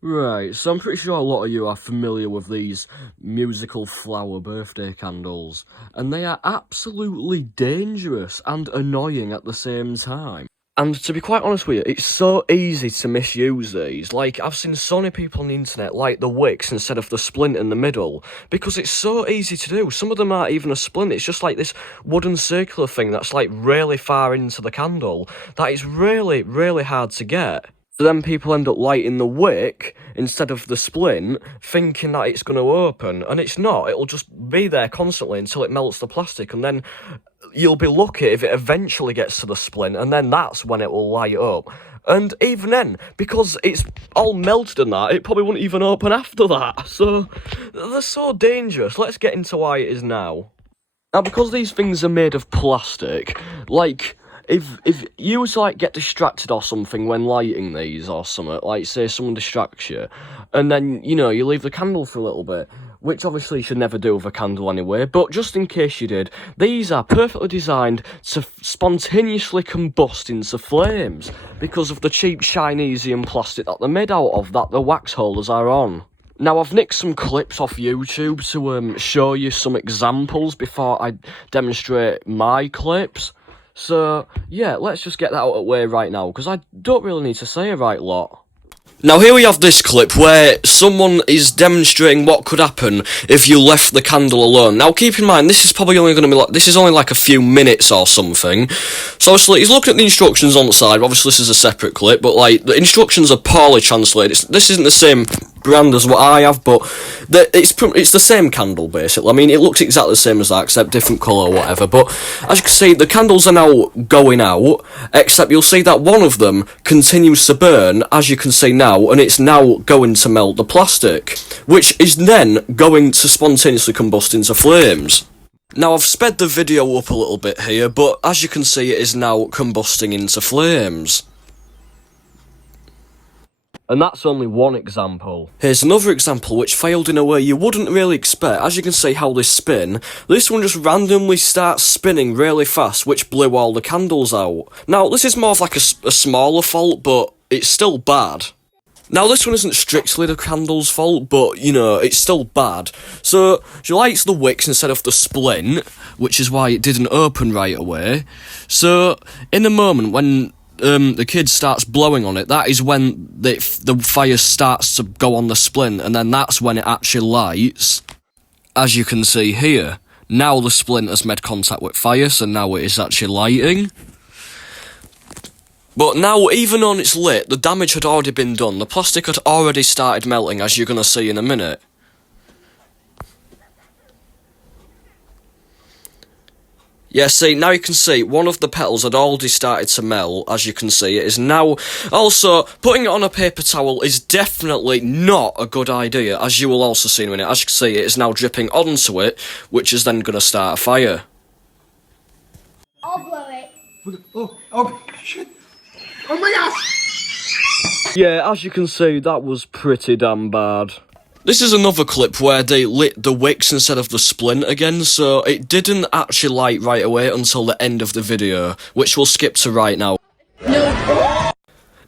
Right, so I'm pretty sure a lot of you are familiar with these musical flower birthday candles, and they are absolutely dangerous and annoying at the same time. And to be quite honest with you, it's so easy to misuse these. Like, I've seen so many people on the internet light the wicks instead of the splint in the middle, because it's so easy to do. Some of them aren't even a splint, it's just like this wooden circular thing that's like really far into the candle, that is really, really hard to get. So then people end up lighting the wick instead of the splint, thinking that it's going to open, and it's not. It'll just be there constantly until it melts the plastic, and then you'll be lucky if it eventually gets to the splint, and then that's when it will light up. And even then, because it's all melted and that, it probably won't even open after that. So, they're so dangerous. Let's get into why it is now. Now, because these things are made of plastic, like, if you was to, like, get distracted or something when lighting these or something, like, say someone distracts you, and then, you know, you leave the candle for a little bit, which obviously you should never do with a candle anyway, but just in case you did, these are perfectly designed to spontaneously combust into flames, because of the cheap chinesium plastic that they're made out of, that the wax holders are on. Now, I've nicked some clips off YouTube to show you some examples before I demonstrate my clips. So, yeah, let's just get that out of the way right now, because I don't really need to say a right lot. Now, here we have this clip where someone is demonstrating what could happen if you left the candle alone. Now, keep in mind, this is probably only going to be like, this is only like a few minutes or something. So, obviously, he's looking at the instructions on the side. Obviously, this is a separate clip, but, like, the instructions are poorly translated. This isn't the same brand as what I have, but it's the same candle, basically. I mean, it looks exactly the same as that, except different colour or whatever, but as you can see, the candles are now going out, except you'll see that one of them continues to burn, as you can see now, and it's now going to melt the plastic, which is then going to spontaneously combust into flames. Now, I've sped the video up a little bit here, but as you can see, it is now combusting into flames. And that's only one example. Here's another example which failed in a way you wouldn't really expect. As you can see how they spin, this one just randomly starts spinning really fast, which blew all the candles out. Now, this is more of like a smaller fault, but it's still bad. Now, this one isn't strictly the candle's fault, but, you know, it's still bad. So, she lights the wicks instead of the splint, which is why it didn't open right away. So, in a moment when the kid starts blowing on it, that is when the fire starts to go on the splint, and then that's when it actually lights. As you can see here, now the splint has made contact with fire, so now it is actually lighting. But now, even on it's lit, the damage had already been done. The plastic had already started melting, as you're going to see in a minute. Yeah, see, now you can see, one of the petals had already started to melt, as you can see. It is now... Also, putting it on a paper towel is definitely not a good idea, as you will also see in a minute. As you can see, it is now dripping onto it, which is then going to start a fire. I'll blow it. Oh, shit. Oh my gosh! Yeah, as you can see, that was pretty damn bad. This is another clip where they lit the wicks instead of the splint again, so it didn't actually light right away until the end of the video, which we'll skip to right now. No.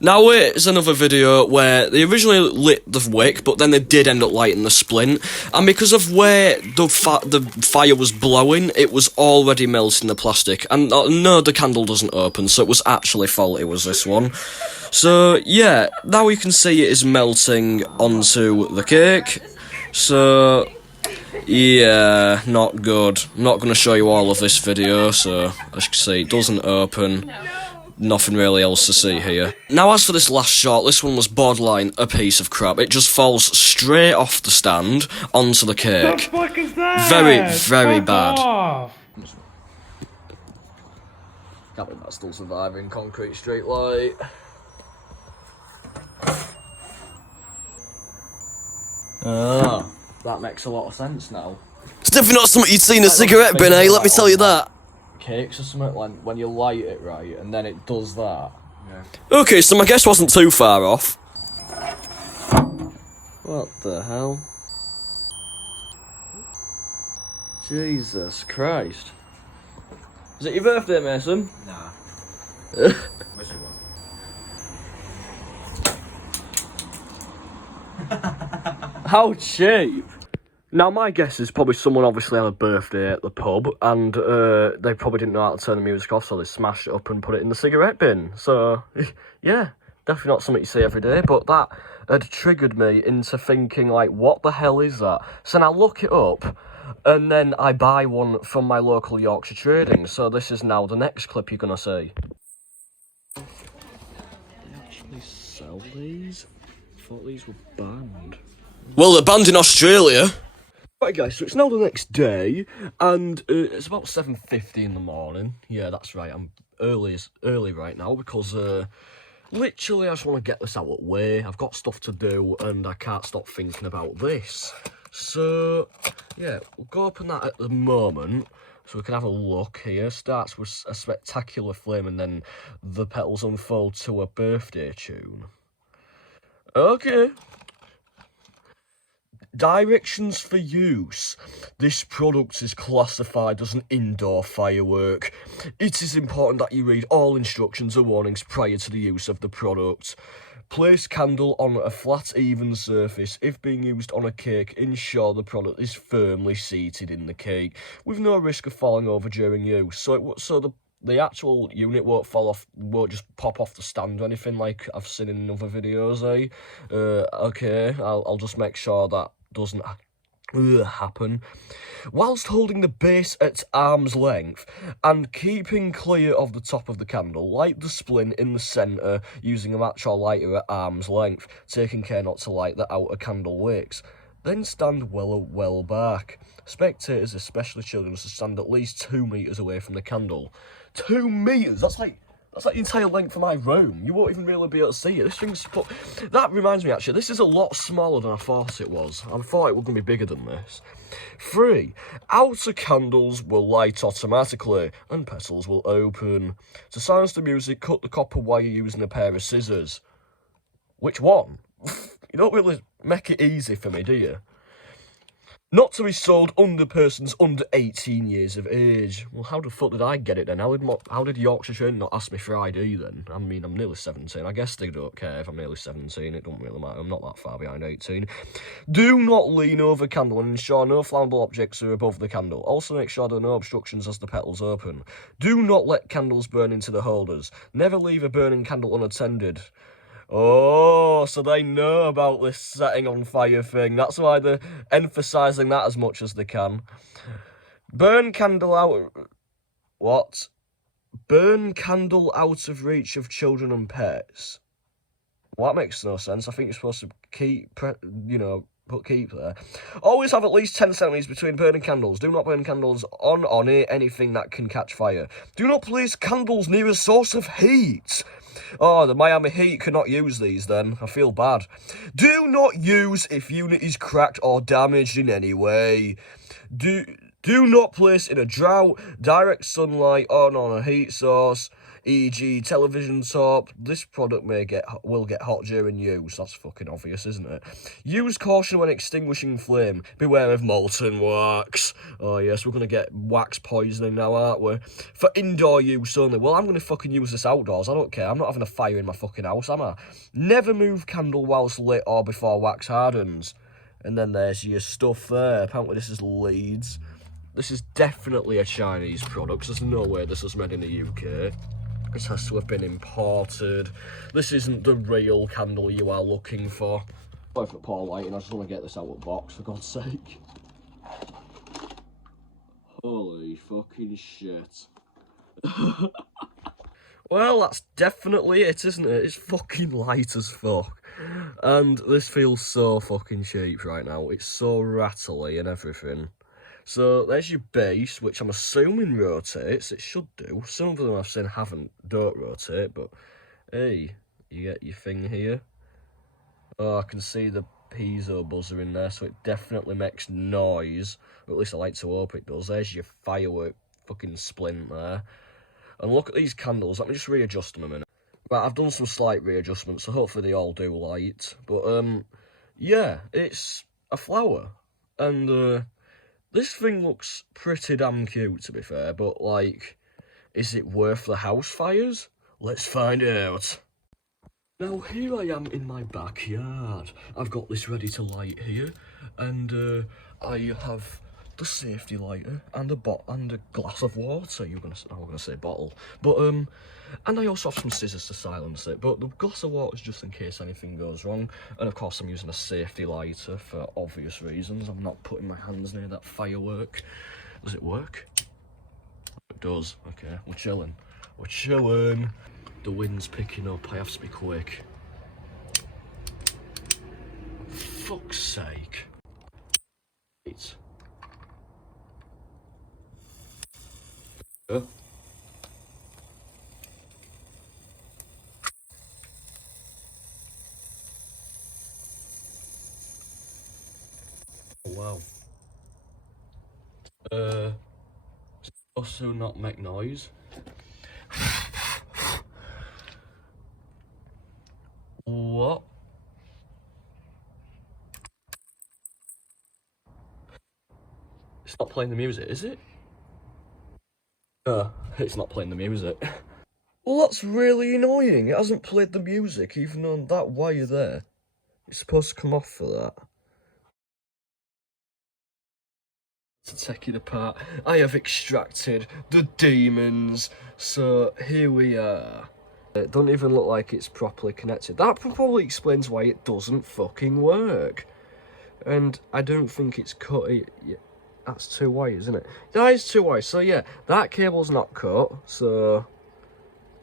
Now here's another video where they originally lit the wick, but then they did end up lighting the splint, and because of where the fire was blowing, it was already melting the plastic, and no, the candle doesn't open, so it was actually faulty, was this one. So, yeah, now you can see it is melting onto the cake. So, yeah, not good. I'm not going to show you all of this video, so, as you can see, it doesn't open. Nothing really else to see here. Now, as for this last shot, this one was borderline a piece of crap. It just falls straight off the stand onto the cake. What the fuck is that? Very, very bad. Off. Can't believe that's still surviving concrete street light. Ah, that makes a lot of sense now. It's definitely not something you'd see in a cigarette bin, eh? Let me tell you that. Cakes or something, like when you light it right, and then it does that. Yeah. Okay, so my guess wasn't too far off. What the hell? Jesus Christ. Is it your birthday, Mason? Nah. Wish it was. How cheap! Now, my guess is probably someone obviously had a birthday at the pub, and they probably didn't know how to turn the music off, so they smashed it up and put it in the cigarette bin. So, yeah, definitely not something you see every day, but that had triggered me into thinking, like, what the hell is that? So now I look it up, and then I buy one from my local Yorkshire trading, so this is now the next clip you're going to see. They actually sell these? I thought these were banned. Well, they're banned in Australia. Right guys, so it's now the next day, and it's about 7:50 in the morning. Yeah, that's right, I'm early right now, because literally I just want to get this out of the way. I've got stuff to do, and I can't stop thinking about this. So, yeah, we'll go open that at the moment, so we can have a look here. Starts with a spectacular flame, and then the petals unfold to a birthday tune. Okay. Directions for use. This product is classified as an indoor firework. It is important that you read all instructions and warnings prior to the use of the product. Place candle on a flat, even surface. If being used on a cake, ensure the product is firmly seated in the cake, with no risk of falling over during use. So the actual unit won't fall off, won't just pop off the stand or anything like I've seen in other videos, eh? Okay, I'll just make sure that doesn't happen. Whilst holding the base at arm's length and keeping clear of the top of the candle, light the splint in the centre using a match or lighter at arm's length, taking care not to light the outer candle wicks. Then stand well back. Spectators, especially children, should stand at least 2 metres away from the candle. 2 metres? That's like the entire length of my room. You won't even really be able to see it. This thing's... That reminds me, actually, this is a lot smaller than I thought it was. I thought it was going to be bigger than this. 3. Outer candles will light automatically, and petals will open. To silence the music, cut the copper wire using a pair of scissors. Which one? You don't really make it easy for me, do you? Not to be sold under persons under 18 years of age. Well, how the fuck did I get it then? How did Yorkshire Trading not ask me for ID then? I mean, I'm nearly 17. I guess they don't care if I'm nearly 17. It don't really matter. I'm not that far behind 18. Do not lean over candle and ensure no flammable objects are above the candle. Also make sure there are no obstructions as the petals open. Do not let candles burn into the holders. Never leave a burning candle unattended. Oh, so they know about this setting on fire thing. That's why they're emphasising that as much as they can. Burn candle out... What? Burn candle out of reach of children and pets? Well, that makes no sense. I think you're supposed to keep, put keep there. Always have at least 10 centimetres between burning candles. Do not burn candles on or near anything that can catch fire. Do not place candles near a source of heat. Oh, the Miami Heat cannot use these then. I feel bad. Do not use if unit is cracked or damaged in any way. Do not place in a drought, direct sunlight, or on a heat source, e.g. television top. This product will get hot during use. That's fucking obvious, isn't it? Use caution when extinguishing flame. Beware of molten wax. Oh yes, we're going to get wax poisoning now, aren't we? For indoor use only. Well, I'm going to fucking use this outdoors. I don't care. I'm not having a fire in my fucking house, am I? Never move candle whilst lit or before wax hardens. And then there's your stuff there. Apparently this is Leeds. This is definitely a Chinese product. There's no way this was made in the UK. This has to have been imported. This isn't the real candle you are looking for. Sorry for poor lighting, I just want to get this out of the box, for God's sake. Holy fucking shit. Well, that's definitely it, isn't it? It's fucking light as fuck. And this feels so fucking cheap right now. It's so rattly and everything. So there's your base, which I'm assuming rotates. It should do. Some of them I've seen don't rotate, but hey, you get your thing here. Oh, I can see the piezo buzzer in there, so it definitely makes noise. Or at least I like to hope it does. There's your firework fucking splint there. And look at these candles. Let me just readjust them a minute. Right, I've done some slight readjustments, so hopefully they all do light. But yeah, it's a flower, and this thing looks pretty damn cute, to be fair, but, like, is it worth the house fires? Let's find out. Now here I am in my backyard. I've got this ready to light here, and I have the safety lighter and a glass of water. I'm gonna say bottle, but and I also have some scissors to silence it. But the glass of water is just in case anything goes wrong, and of course I'm using a safety lighter for obvious reasons. I'm not putting my hands near that firework. Does it work? It does. Okay, we're chilling. We're chilling. The wind's picking up, I have to be quick. Fuck's sake. Right. Oh, wow. Also not make noise. What? It's not playing the music, is it? It's not playing the music. Well, that's really annoying. It hasn't played the music, even on that wire there. It's supposed to come off for that. To take it apart, I have extracted the demons. So here we are. It doesn't even look like it's properly connected. That probably explains why it doesn't fucking work. And I don't think it's cut. That's 2 wires, isn't it? That is 2 wires. So yeah, that cable's not cut. So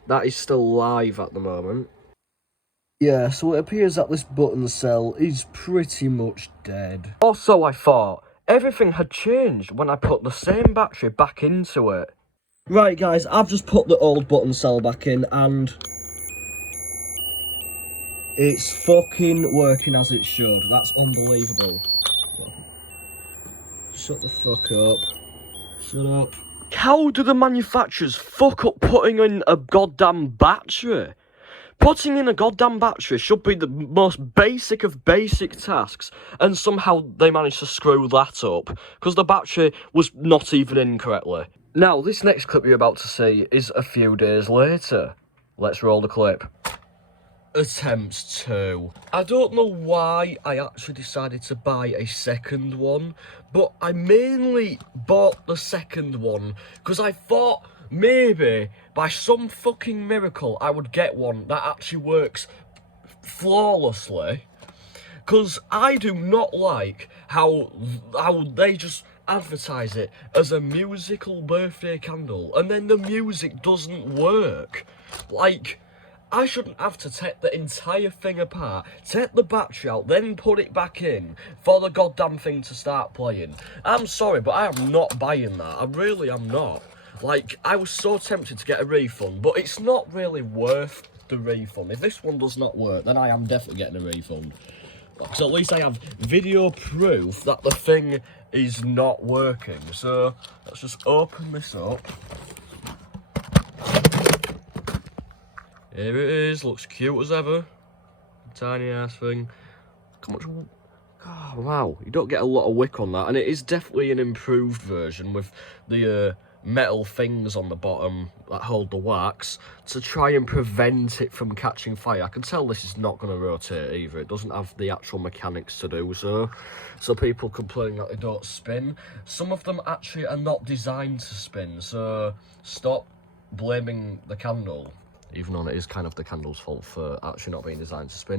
that is still live at the moment. Yeah, so it appears that this button cell is pretty much dead. Also, I thought everything had changed when I put the same battery back into it. Right, guys, I've just put the old button cell back in and it's fucking working as it should. That's unbelievable. Shut the fuck up. Shut up. How do the manufacturers fuck up putting in a goddamn battery? Putting in a goddamn battery should be the most basic of basic tasks, and somehow they managed to screw that up, because the battery was not even in correctly. Now, this next clip you're about to see is a few days later. Let's roll the clip. Attempts 2. I don't know why I actually decided to buy a second one, but I mainly bought the second one because I thought maybe by some fucking miracle I would get one that actually works flawlessly. Because I do not like how they just advertise it as a musical birthday candle and then the music doesn't work. Like, I shouldn't have to take the entire thing apart, take the battery out, then put it back in for the goddamn thing to start playing. I'm sorry, but I am not buying that. I really am not. Like, I was so tempted to get a refund, but it's not really worth the refund. If this one does not work, then I am definitely getting a refund. So at least I have video proof that the thing is not working. So let's just open this up. Here it is, looks cute as ever. Tiny ass thing. How much? Oh, wow, you don't get a lot of wick on that, and it is definitely an improved version with the metal things on the bottom that hold the wax to try and prevent it from catching fire. I can tell this is not going to rotate either. It doesn't have the actual mechanics to do so. So people complain that they don't spin. Some of them actually are not designed to spin, so stop blaming the candle. Even though it is kind of the candle's fault for actually not being designed to spin.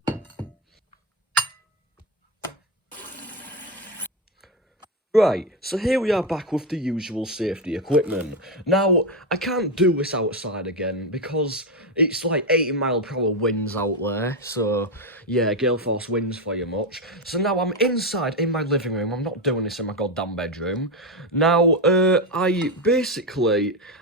Right, so here we are back with the usual safety equipment. Now, I can't do this outside again because it's like 80-mile-per-hour winds out there, so yeah, gale force winds for you much. So now I'm inside in my living room, I'm not doing this in my goddamn bedroom. Now, I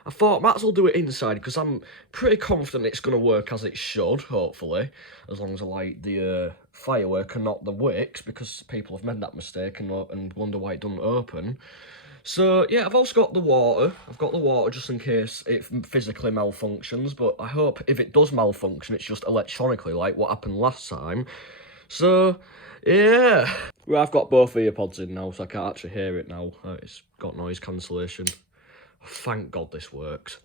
thought might as well do it inside because I'm pretty confident it's going to work as it should, hopefully, as long as I light the firework and not the wicks, because people have made that mistake and wonder why it doesn't open. So yeah, I've also got the water. I've got the water just in case it physically malfunctions, but I hope if it does malfunction, it's just electronically, like what happened last time. So yeah, well, I've got both earpods in now, so I can't actually hear it now. It's got noise cancellation. Thank God this works.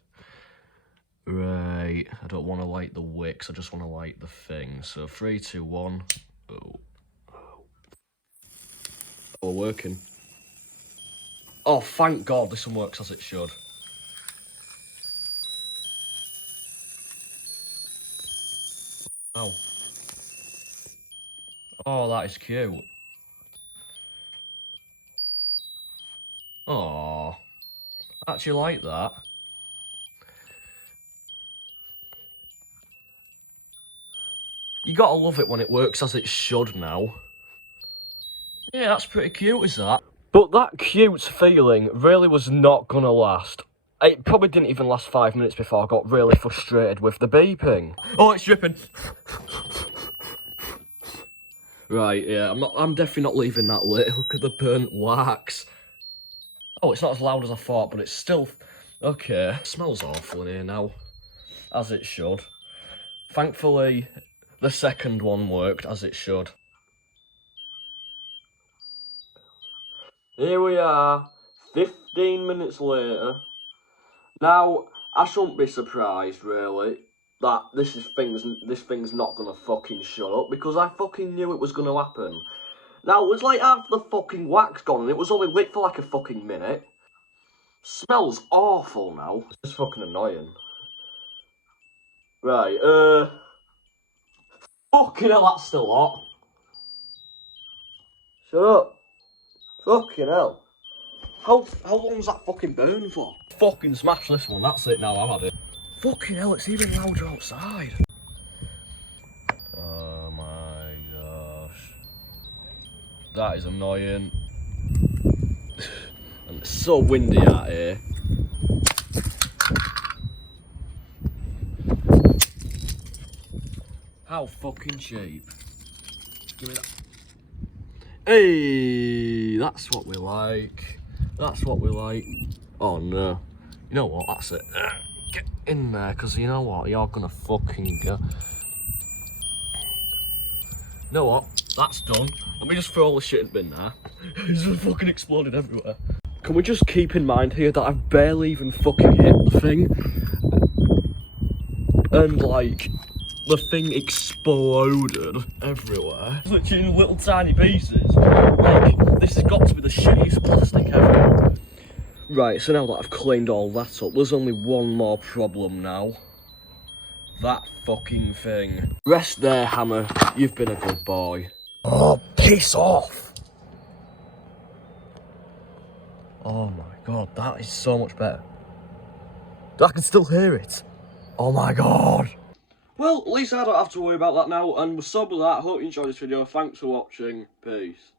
Right, I don't want to light the wicks, I just want to light the thing. So 3, 2, 1. Oh, we're working. Oh, thank God, this one works as it should. Oh. Oh, that is cute. Oh, I actually like that. You gotta love it when it works as it should now. Yeah, that's pretty cute, is that? But that cute feeling really was not gonna last. It probably didn't even last 5 minutes before I got really frustrated with the beeping. Oh, it's dripping. Right, yeah, I'm definitely not leaving that lit. Look at the burnt wax. Oh, it's not as loud as I thought, but it's still... Okay. It smells awful in here now. As it should. Thankfully, the second one worked as it should. Here we are, 15 minutes later. Now, I shouldn't be surprised, really, that this thing's not gonna fucking shut up, because I fucking knew it was gonna happen. Now, it was like half the fucking wax gone, and it was only lit for like a fucking minute. Smells awful now. It's fucking annoying. Right, fucking hell, that's still hot. Shut up. Fucking hell. How long's that fucking burn for? Fucking smash this one, that's it now, I've had it. Fucking hell, it's even louder outside. Oh my gosh. That is annoying. And it's so windy out here. How fucking cheap. Give me that. Hey, that's what we like. That's what we like. Oh no. You know what, that's it. Get in there, because you know what, you're gonna fucking go. You know what, that's done. Let me just throw all the shit in the bin there. It's just fucking exploded everywhere. Can we just keep in mind here that I've barely even fucking hit the thing? And like, the thing exploded everywhere. Literally in little tiny pieces. Like, this has got to be the shittiest plastic ever. Right, so now that I've cleaned all that up, there's only one more problem now. That fucking thing. Rest there, Hammer. You've been a good boy. Oh, piss off! Oh my God, that is so much better. I can still hear it. Oh my God. Well, at least I don't have to worry about that now, and with some of that, I hope you enjoyed this video. Thanks for watching. Peace.